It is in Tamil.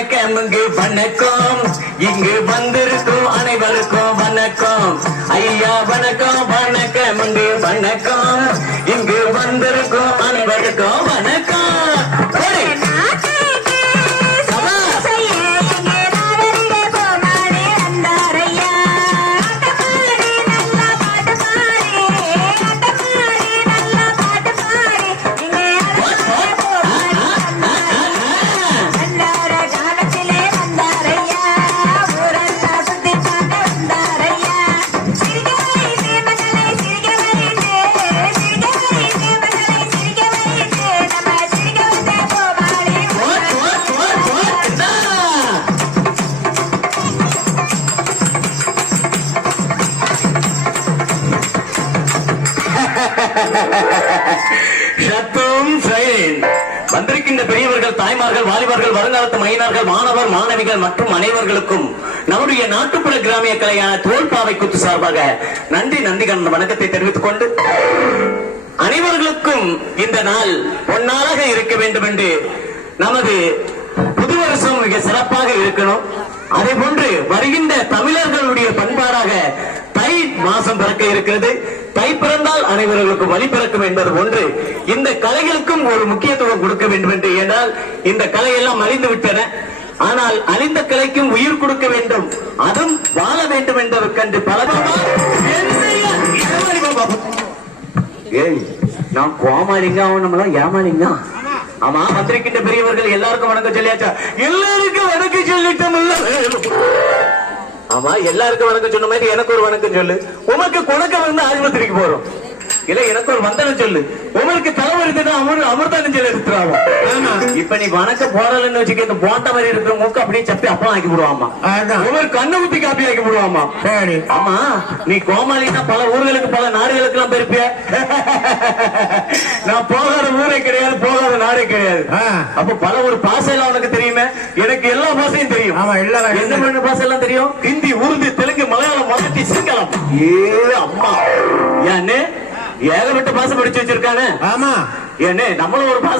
வணக்கம் இங்கு வணக்கம் இங்கு வந்திருக்கும் அனைவருக்கும் வணக்கம் ஐயா வணக்கம் வணக்கம் இங்கு வணக்கம் இங்கு வந்திருக்கும் அனைவருக்கும் வணக்கம். வந்திருக்கின்ற பெரியவர்கள், தாய்மார்கள், வாலிபர்கள், வருங்காலத்து மைனார்கள், மாணவர் மாணவிகள் மற்றும் அனைவர்களுக்கும் நம்முடைய நாட்டுப்புற கிராமிய கலையான தோல்பாவை குத்து சார்பாக நன்றி கலந்த வணக்கத்தை தெரிவித்துக் கொண்டு அனைவர்களுக்கும் இந்த நாள் பொன்னாளாக இருக்க வேண்டும் என்று நமது புது வருஷம் மிக சிறப்பாக இருக்கணும். அதே போன்று வருகின்ற தமிழர்களுடைய பண்பாடாக தை மாசம் பிறக்க இருக்கிறது. தை பிறந்தால் அனைவர்களுக்கு வழி பிறக்கும் என்பது ஒன்று. இந்த கலைகளுக்கும் ஒரு முக்கியத்துவம் கொடுக்க வேண்டும் என்று, என்றால் இந்த கலையெல்லாம் அழிந்து விட்டன. ஆனால் அழிந்த கலைக்கும் உயிர் கொடுக்க வேண்டும், அதுவும் வாழ வேண்டும் என்பதற்கன்று பல நான் கோமாளிங்க அவனமெல்லாம் ஏமாளிங்க. ஆமா, வந்திருக்கின்ற பெரியவர்கள் எல்லாருக்கும் வணக்கம் சொல்லியாச்சா? எல்லாருக்கும் வணக்கம் சொல்லிட்டோம். ஆமா, எல்லாருக்கும் வணக்கம் சொன்ன மாதிரி எனக்கு ஒரு வணக்கம் சொல்லு. உனக்கு குணக்க வந்து ஆஸ்பத்திரிக்கு போறோம் இல்ல, எனக்கு ஒரு வந்தனம் சொல்லு. உங்களுக்கு தலைவருதுன்னா அமிர்தானம் சொல்லி எடுத்துருவாங்க. இப்ப நீ வணக்கம் போடலன்னு வச்சுக்க, இந்த போட்ட மாதிரி இருக்கிற மூக்கு அப்படியே சப்பி அப்பளம் ஆக்கி விடுவாமா, உங்களுக்கு கண்ணு ஊத்தி காப்பி ஆக்கி விடுவாமா. சரி, ஆமா, நீ கோமாளினா பல ஊர்களுக்கு பல நாடுகளுக்கு எல்லாம் போயிருப்பிய. நான் போகாத ஊரே கிடையாது, போகாத நாடே கிடையாது. அப்ப பல ஒரு பாசையெல்லாம் உனக்கு தெரியுமே. எனக்கு எல்லா பாசையும் தெரியும். என்ன பாசை எல்லாம் தெரியும்? ஹிந்தி, உருது, தெலுங்கு, மலையாளம், மராத்தி, சிங்களம். அம்மா ஏன்னு ஏகப்பட்ட பாசை படிச்சு வச்சிருக்கானே. ஆமா, ஏன்னு நம்மளும் ஒரு பாசை